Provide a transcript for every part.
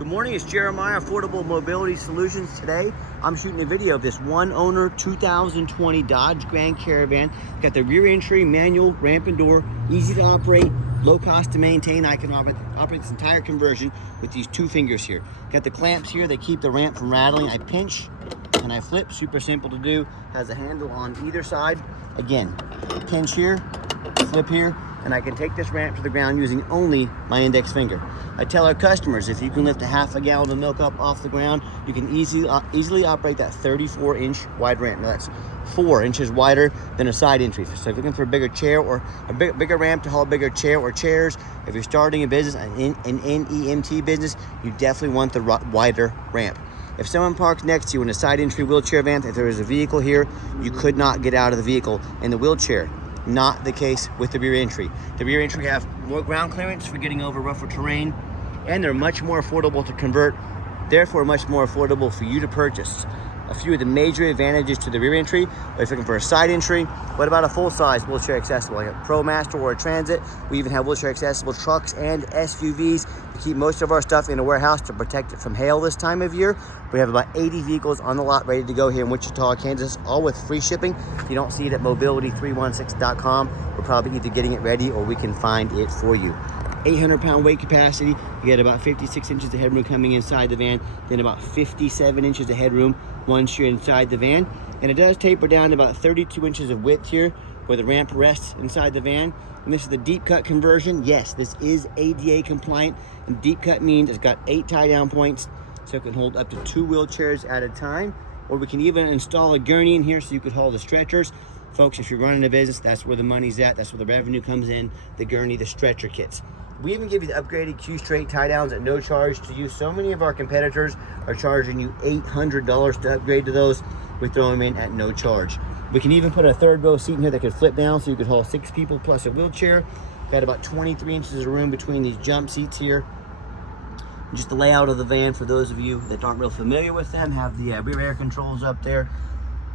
Good morning, it's Jeremiah, Affordable Mobility Solutions. Today, I'm shooting a video of this one owner 2020 Dodge Grand Caravan. Got the rear entry, manual, ramp and door, easy to operate, low cost to maintain. I can operate this entire conversion with these two fingers here. Got the clamps here, they keep the ramp from rattling. I pinch and I flip, super simple to do. Has a handle on either side. Again, pinch here, flip here, and I can take this ramp to the ground using only my index finger. I tell our customers, if you can lift a half a gallon of milk up off the ground, you can easily operate that 34-inch wide ramp. Now that's 4 inches wider than a side entry. So if you're looking for a bigger chair or a bigger ramp to haul a bigger chair or chairs, if you're starting a business, an NEMT business, you definitely want the wider ramp. If someone parks next to you in a side entry wheelchair van, if there is a vehicle here, you could not get out of the vehicle in the wheelchair. Not the case with the rear entry. The rear entry have more ground clearance for getting over rougher terrain, and they're much more affordable to convert, therefore much more affordable for you to purchase. A few of the major advantages to the rear entry. If you're looking for a side entry, what about a full-size wheelchair accessible, like a ProMaster or a Transit? We even have wheelchair accessible trucks and SUVs. We keep most of our stuff in a warehouse to protect it from hail this time of year. We have about 80 vehicles on the lot ready to go here in Wichita, Kansas, all with free shipping. If you don't see it at mobility316.com, we're probably either getting it ready or we can find it for you. 800-pound weight capacity. You get about 56 inches of headroom coming inside the van, then about 57 inches of headroom once you're inside the van. And it does taper down to about 32 inches of width here where the ramp rests inside the van. And this is the deep cut conversion. Yes, this is ADA compliant, and deep cut means it's got 8 tie down points, so it can hold up to 2 wheelchairs at a time. Or we can even install a gurney in here so you could haul the stretchers. Folks, if you're running a business, that's where the money's at. That's where the revenue comes in, the gurney, the stretcher kits. We even give you the upgraded Q-straight tie downs at no charge to you. So many of our competitors are charging you $800 to upgrade to those. We throw them in at no charge. We can even put a third row seat in here that could flip down so you could haul 6 people plus a wheelchair. Got about 23 inches of room between these jump seats here. Just the layout of the van, for those of you that aren't real familiar with them, have the rear air controls up there.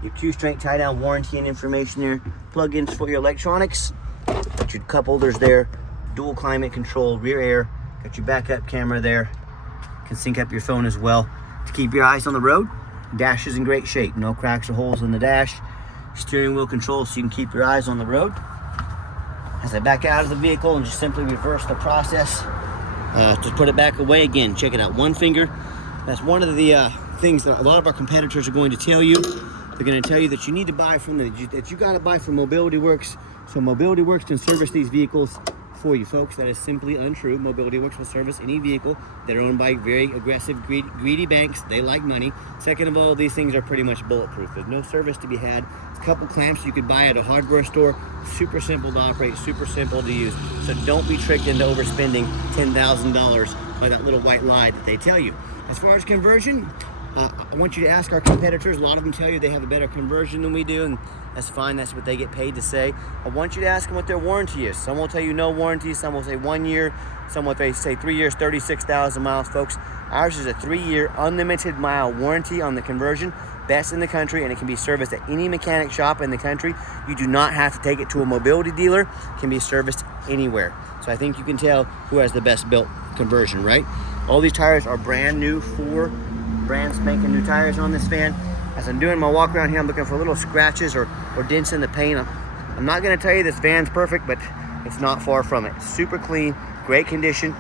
Your Q-straight tie down warranty and information there. Plug-ins for your electronics. Got your cup holders there. Dual climate control, rear air. Got your backup camera there. Can sync up your phone as well to keep your eyes on the road. Dash is in great shape. No cracks or holes in the dash. Steering wheel control so you can keep your eyes on the road. As I back out of the vehicle and just simply reverse the process, just put it back away again. Check it out, one finger. That's one of the things that a lot of our competitors are going to tell you. They're going to tell you that you need to buy from that you got to buy from Mobility Works. So Mobility Works can service these vehicles for you, folks. That is simply untrue. Mobility Works will service any vehicle that are owned by very aggressive, greedy banks. They like money. Second of all, these things are pretty much bulletproof. There's no service to be had. A couple clamps you could buy at a hardware store. Super simple to operate, super simple to use. So don't be tricked into overspending $10,000 by that little white lie that they tell you. As far as conversion, I want you to ask our competitors. A lot of them tell you they have a better conversion than we do, and that's fine. That's what they get paid to say. I want you to ask them what their warranty is. Some will tell you no warranty. Some will say 1 year. Some will say 3 years, 36,000 miles. Folks, ours is a 3-year unlimited mile warranty on the conversion. Best in the country, and it can be serviced at any mechanic shop in the country. You do not have to take it to a mobility dealer. It can be serviced anywhere. So I think you can tell who has the best built conversion, right? All these tires are brand new, 4 brand spanking new tires on this van. As I'm doing my walk around here, I'm looking for little scratches or dents in the paint. I'm not going to tell you this van's perfect, but it's not far from it. Super clean, great condition.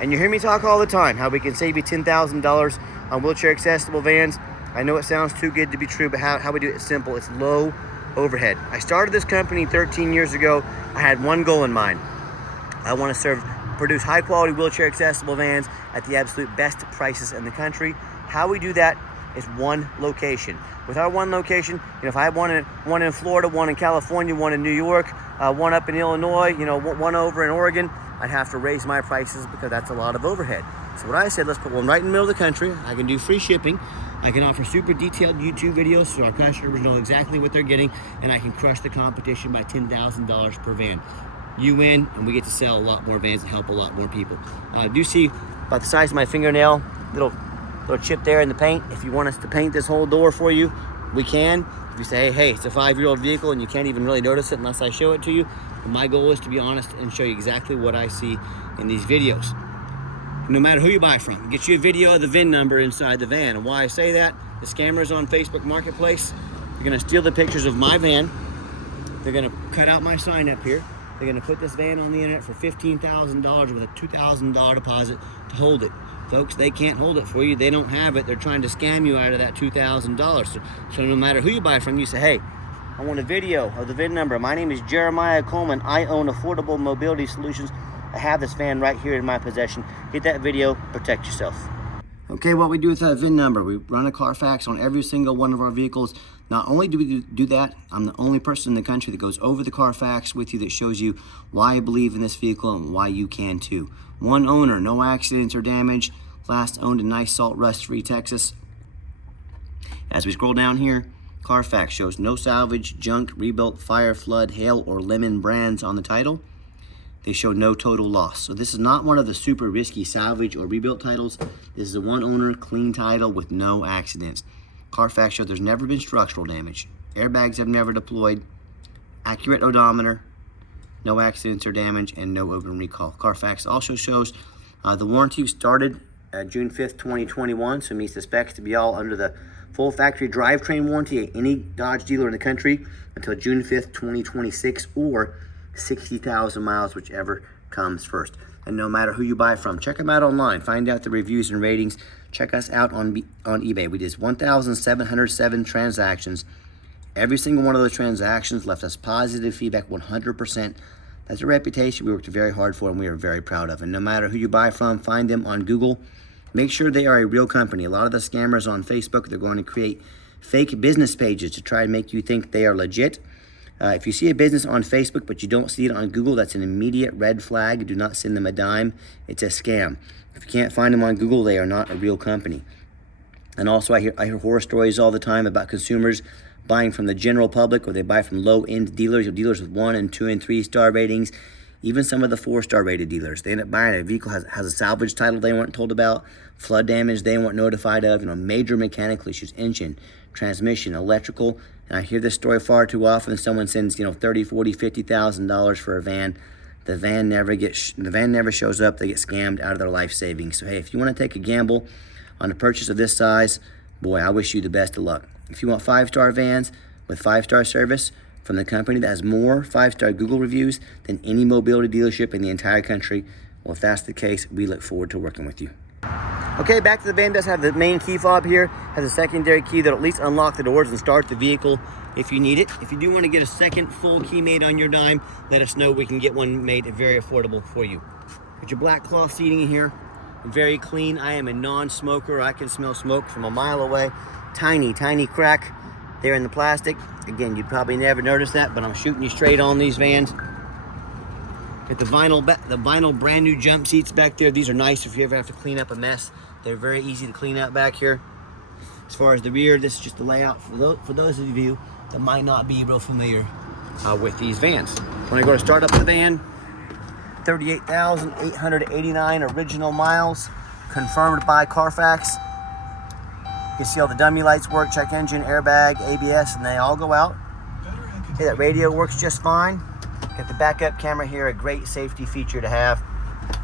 And you hear me talk all the time how we can save you $10,000 on wheelchair accessible vans. I know it sounds too good to be true, but how we do it is simple. It's low overhead. I started this company 13 years ago. I had one goal in mind. I want to produce high quality wheelchair accessible vans at the absolute best prices in the country. How we do that is one location. With our one location, if I had one in Florida, one in California, one in New York, one up in Illinois, one over in Oregon, I'd have to raise my prices because that's a lot of overhead. So what I said, let's put one right in the middle of the country. I can do free shipping. I can offer super detailed YouTube videos so our customers know exactly what they're getting, and I can crush the competition by $10,000 per van. You win, and we get to sell a lot more vans and help a lot more people. Do see about the size of my fingernail, little chip there in the paint. If you want us to paint this whole door for you, we can. If you say, hey, it's a 5-year-old vehicle and you can't even really notice it unless I show it to you, my goal is to be honest and show you exactly what I see in these videos. no matter who you buy from. Get you a video of the VIN number inside the van. And why I say that, the scammers on Facebook Marketplace, they're gonna steal the pictures of my van. They're gonna cut out my sign up here. They're gonna put this van on the internet for $15,000 with a $2,000 deposit to hold it. Folks, they can't hold it for you. They don't have it. They're trying to scam you out of that $2,000. So no matter who you buy from, you say, hey, I want a video of the VIN number. My name is Jeremiah Coleman. I own Affordable Mobility Solutions. I have this van right here in my possession. Get that video, protect yourself. Okay, what we do with that VIN number, we run a Carfax on every single one of our vehicles. Not only do we do that, I'm the only person in the country that goes over the Carfax with you that shows you why I believe in this vehicle and why you can too. One owner, no accidents or damage. Last owned in nice salt rust-free Texas. As we scroll down here, Carfax shows no salvage, junk, rebuilt, fire, flood, hail, or lemon brands on the title. They show no total loss. So this is not one of the super risky salvage or rebuilt titles. This is a one owner, clean title with no accidents. Carfax shows there's never been structural damage. Airbags have never deployed. Accurate odometer. No accidents or damage, and no open recall. Carfax also shows the warranty started June 5th, 2021, so meets the specs to be all under the full factory drivetrain warranty at any Dodge dealer in the country until June 5th, 2026, or 60,000 miles, whichever comes first. And no matter who you buy from, check them out online. Find out the reviews and ratings. Check us out on eBay. We did 1,707 transactions. Every single one of those transactions left us positive feedback, 100%. That's a reputation we worked very hard for and we are very proud of. And no matter who you buy from, find them on Google. Make sure they are a real company. A lot of the scammers on Facebook, they're going to create fake business pages to try and make you think they are legit. If you see a business on Facebook but you don't see it on Google, that's an immediate red flag. Do not send them a dime. It's a scam. If you can't find them on Google, they are not a real company. And also I hear horror stories all the time about consumers buying from the general public, or they buy from low-end dealers, or dealers with 1 and 2 and 3 star ratings. Even some of the 4-star rated dealers, they end up buying a vehicle has a salvage title they weren't told about, flood damage they weren't notified of, major mechanical issues, engine, transmission, electrical. And I hear this story far too often. Someone sends, $30, $40, $50,000 for a van. The van never shows up. They get scammed out of their life savings. So hey, if you want to take a gamble on a purchase of this size, boy, I wish you the best of luck. If you want 5-star vans with 5-star service from the company that has more 5-star Google reviews than any mobility dealership in the entire country, well, if that's the case, we look forward to working with you. Okay, back to the van. Does have the main key fob here, has a secondary key that'll at least unlock the doors and start the vehicle if you need it. If you do want to get a second full key made on your dime, let us know. We can get one made very affordable for you. Got your black cloth seating in here, very clean. I am a non-smoker. I can smell smoke from a mile away. Tiny crack there in the plastic. Again, you'd probably never notice that, but I'm shooting you straight on these vans. Get the vinyl brand new jump seats back there. These are nice if you ever have to clean up a mess. They're very easy to clean up back here. As far as the rear, this is just the layout for those of you that might not be real familiar with these vans. When I go to start up the van, 38,889 original miles, confirmed by Carfax. You can see all the dummy lights work, check engine, airbag, ABS, and they all go out. Okay, that radio works just fine. Got the backup camera here, a great safety feature to have.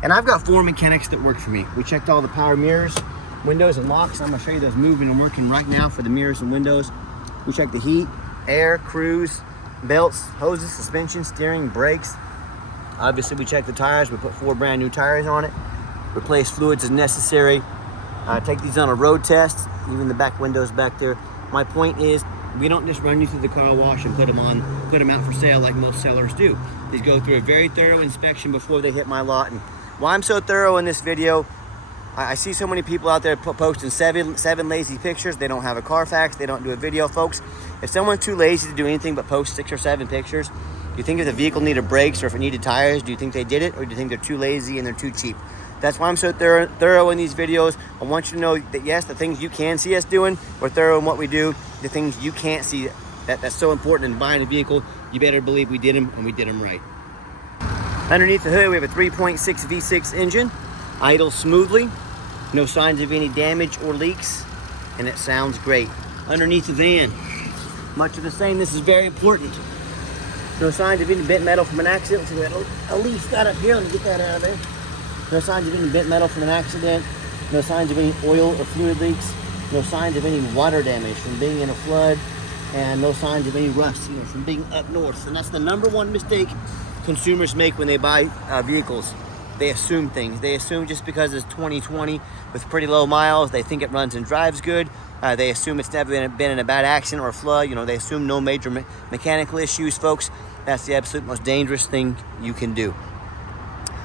And I've got 4 mechanics that work for me. We checked all the power mirrors, windows, and locks. I'm gonna show you those moving and working right now for the mirrors and windows. We checked the heat, air, cruise, belts, hoses, suspension, steering, brakes. Obviously, we checked the tires. We put 4 brand new tires on it. Replace fluids as necessary. Take these on a road test, even the back windows back there. My point is, we don't just run you through the car wash and put them out for sale like most sellers do. These go through a very thorough inspection before they hit my lot. And why I'm so thorough in this video, I see so many people out there posting seven lazy pictures. They don't have a Carfax, they don't do a video. Folks, if someone's too lazy to do anything but post 6 or 7 pictures, do you think if the vehicle needed brakes or if it needed tires, do you think they did it? Or do you think they're too lazy and they're too cheap? That's why I'm so thorough in these videos. I want you to know that yes, the things you can see us doing, we're thorough in what we do. The things you can't see, that's so important in buying a vehicle, you better believe we did them and we did them right. Underneath the hood, we have a 3.6 V6 engine, idles smoothly, no signs of any damage or leaks, and it sounds great. Underneath the van, much of the same. This is very important. No signs of any bent metal from an accident. So we had a leaf got up here. Let me get that out of there. No signs of any bent metal from an accident. No signs of any oil or fluid leaks. No signs of any water damage from being in a flood. And no signs of any rust, from being up north. And that's the #1 mistake consumers make when they buy vehicles. They assume things. They assume just because it's 2020 with pretty low miles, they think it runs and drives good. They assume it's never been in a bad accident or a flood. They assume no major mechanical issues, folks. That's the absolute most dangerous thing you can do.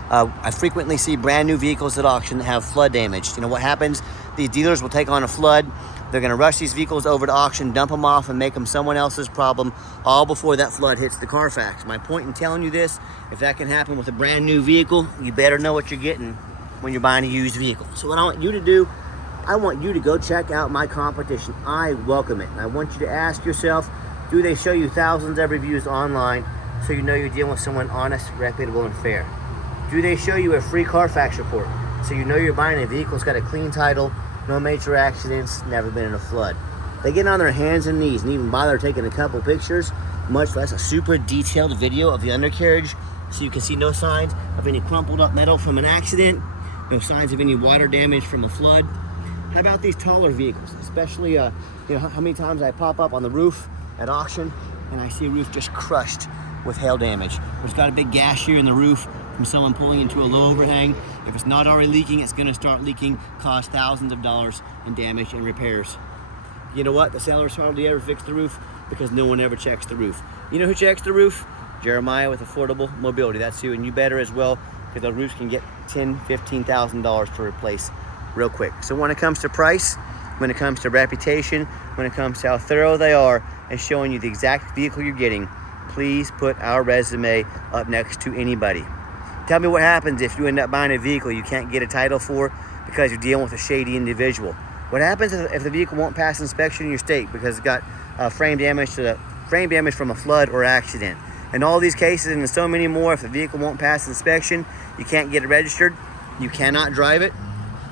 I frequently see brand new vehicles at auction that have flood damage. What happens? These dealers will take on a flood. They're going to rush these vehicles over to auction, dump them off, and make them someone else's problem, all before that flood hits the Carfax. My point in telling you this, if that can happen with a brand new vehicle, you better know what you're getting when you're buying a used vehicle. So what I want you to do, I want you to go check out my competition. I welcome it. And I want you to ask yourself, do they show you thousands of reviews online so you know you're dealing with someone honest, reputable, and fair? Do they show you a free Carfax report so you know you're buying a vehicle that's got a clean title, no major accidents, never been in a flood? They get on their hands and knees and even bother taking a couple pictures, much less a super detailed video of the undercarriage, so you can see no signs of any crumpled up metal from an accident, no signs of any water damage from a flood. How about these taller vehicles? Especially, how many times I pop up on the roof at auction and I see a roof just crushed with hail damage. It's got a big gash here in the roof from someone pulling into a low overhang. If it's not already leaking, it's going to start leaking, cause thousands of dollars in damage and repairs. You know what? The sellers hardly ever fix the roof because no one ever checks the roof. You know who checks the roof? Jeremiah with Affordable Mobility. That's who, and you better as well, because the roofs can get $10,000, $15,000 to replace real quick. So when it comes to price, when it comes to reputation, when it comes to how thorough they are and showing you the exact vehicle you're getting, please put our resume up next to anybody. Tell me what happens if you end up buying a vehicle you can't get a title for because you're dealing with a shady individual. What happens if the vehicle won't pass inspection in your state because it's got frame damage from a flood or accident? In all these cases and in so many more, if the vehicle won't pass inspection, you can't get it registered, you cannot drive it,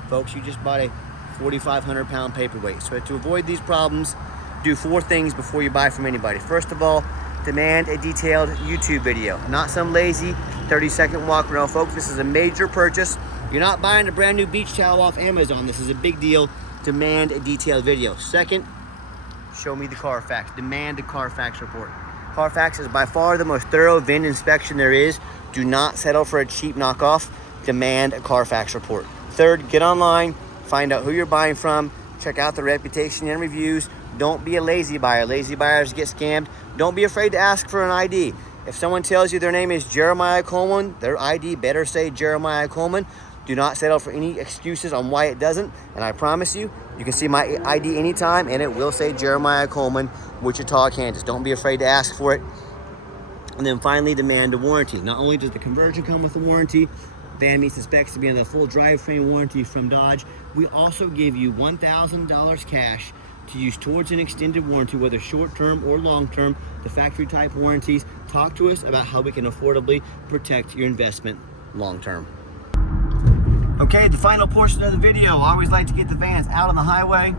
folks, you just bought a 4,500 pound paperweight. So to avoid these problems, do 4 things before you buy from anybody. First of all, demand a detailed YouTube video, not some lazy 30-second walk around. Folks, this is a major purchase. You're not buying a brand new beach towel off Amazon. This is a big deal. Demand a detailed video. Second, show me the Carfax. Demand a Carfax report. Carfax is by far the most thorough VIN inspection there is. Do not settle for a cheap knockoff. Demand a Carfax report. Third, get online, find out who you're buying from, check out the reputation and reviews. Don't be a lazy buyer. Lazy buyers get scammed. Don't be afraid to ask for an ID. If someone tells you their name is Jeremiah Coleman, their ID better say Jeremiah Coleman. Do not settle for any excuses on why it doesn't. And I promise you, you can see my ID anytime and it will say Jeremiah Coleman, Wichita, Kansas. Don't be afraid to ask for it. And then finally, demand a warranty. Not only does the conversion come with a warranty, van meets the specs to be in the full drivetrain warranty from Dodge, we also give you $1,000 cash to use towards an extended warranty, whether short-term or long-term, the factory type warranties. Talk to us about how we can affordably protect your investment long-term. Okay, the final portion of the video. I always like to get the vans out on the highway,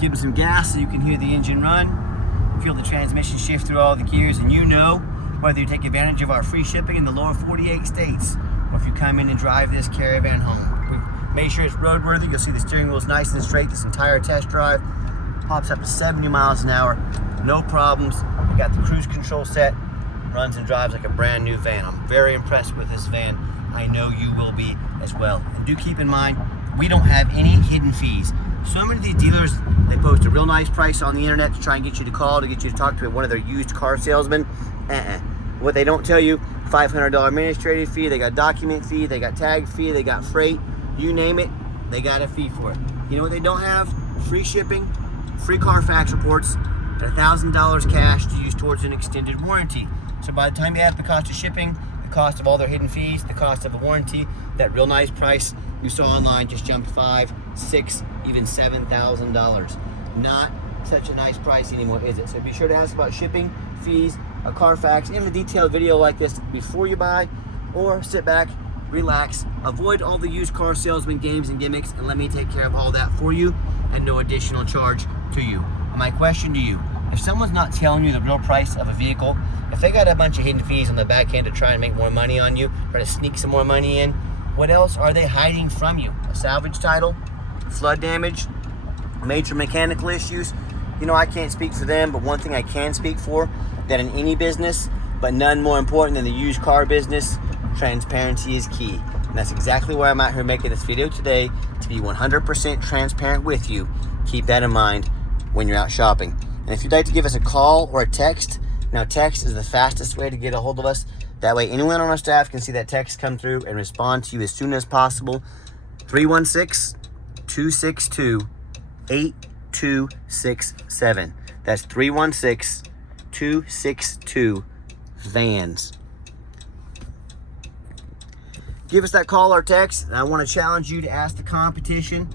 give them some gas so you can hear the engine run, feel the transmission shift through all the gears, and whether you take advantage of our free shipping in the lower 48 states, or if you come in and drive this Caravan home. We've made sure it's roadworthy. You'll see the steering wheel is nice and straight this entire test drive. Pops up to 70 miles an hour, no problems. We got the cruise control set, runs and drives like a brand new van. I'm very impressed with this van. I know you will be as well. And do keep in mind, we don't have any hidden fees. So many of these dealers, they post a real nice price on the internet to try and get you to call, to get you to talk to one of their used car salesmen. What they don't tell you, $500 administrative fee, they got document fee, they got tag fee, they got freight, you name it, they got a fee for it. You know what they don't have? Free shipping, free Carfax reports, and $1,000 cash to use towards an extended warranty. So by the time you add the cost of shipping, the cost of all their hidden fees, the cost of a warranty, that real nice price you saw online just jumped $5,000, $6,000, even $7,000. Not such a nice price anymore, is it? So be sure to ask about shipping, fees, a Carfax, and a detailed video like this before you buy, or sit back, relax, avoid all the used car salesman games and gimmicks, and let me take care of all that for you and no additional charge to you. And my question to you, if someone's not telling you the real price of a vehicle, if they got a bunch of hidden fees on the back end to try and make more money on you, try to sneak some more money in, What else are they hiding from you? A salvage title, flood damage, major mechanical issues. You know, I can't speak for them, but one thing I can speak for, that in any business, but none more important than the used car business, transparency is key. And that's exactly why I'm out here making this video today, to be 100% transparent with you. Keep that in mind when you're out shopping. And if you'd like to give us a call or a text, now text is the fastest way to get a hold of us. That way anyone on our staff can see that text come through and respond to you as soon as possible. 316-262-8267. That's 316-262-VANS. Give us that call or text, and I want to challenge you to ask the competition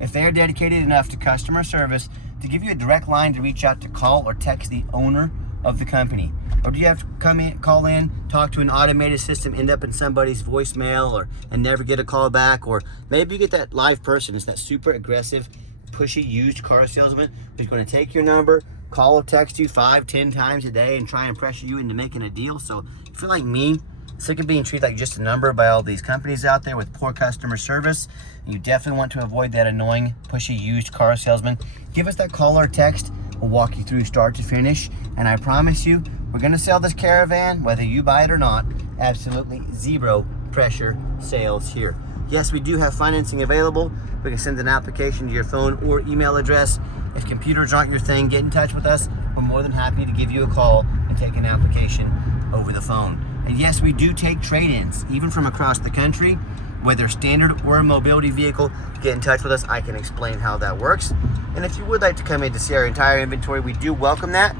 if they're dedicated enough to customer service to give you a direct line to reach out to call or text the owner of the company. Or do you have to come in, call in, talk to an automated system, end up in somebody's voicemail, and never get a call back? Or maybe you get that live person, it's that super aggressive, pushy used car salesman who's going to take your number, call or text you 5-10 times a day and try and pressure you into making a deal. So if you're like me, sick of being treated like just a number by all these companies out there with poor customer service, you definitely want to avoid that annoying, pushy used car salesman. Give us that call or text. We'll walk you through start to finish, and I promise you, we're going to sell this Caravan, whether you buy it or not. Absolutely zero pressure sales here. Yes, we do have financing available. We can send an application to your phone or email address. If computers aren't your thing, get in touch with us. We're more than happy to give you a call and take an application over the phone. And yes, we do take trade-ins, even from across the country, whether standard or a mobility vehicle. Get in touch with us. I can explain how that works. And if you would like to come in to see our entire inventory, we do welcome that,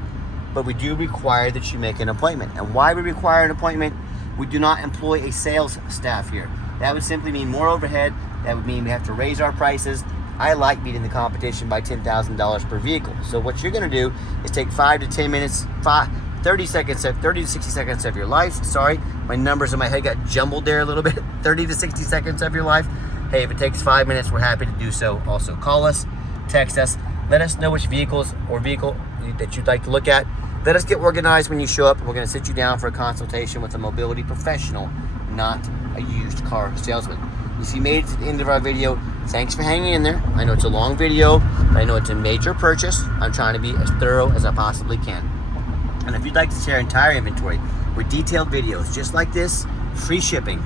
but we do require that you make an appointment. And why we require an appointment? We do not employ a sales staff here. That would simply mean more overhead. That would mean we have to raise our prices. I like beating the competition by $10,000 per vehicle. So what you're going to do is take 5 to 10 minutes, 30 to 60 seconds of your life. Sorry, my numbers in my head got jumbled there a little bit. 30 to 60 seconds of your life. Hey, if it takes 5 minutes, we're happy to do so. Also, call us, text us, let us know which vehicle that you'd like to look at. Let us get organized when you show up. We're going to sit you down for a consultation with a mobility professional, not a used car salesman. If you made it to the end of our video, thanks for hanging in there. I know it's a long video, but I know it's a major purchase. I'm trying to be as thorough as I possibly can. And if you'd like to see our entire inventory with detailed videos just like this, free shipping,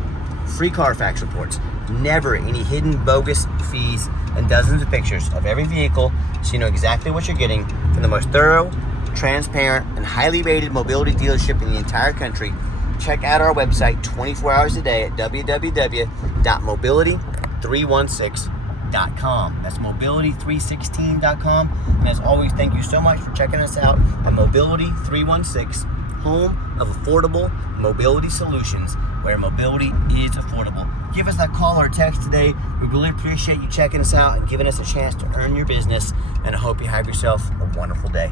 free Carfax reports, never any hidden bogus fees, and dozens of pictures of every vehicle so you know exactly what you're getting from the most thorough, transparent, and highly rated mobility dealership in the entire country, check out our website 24 hours a day at www.mobility316.com. That's mobility316.com. And as always, thank you so much for checking us out at Mobility 316, home of affordable mobility solutions, where mobility is affordable. Give us that call or text today. We really appreciate you checking us out and giving us a chance to earn your business. And I hope you have yourself a wonderful day.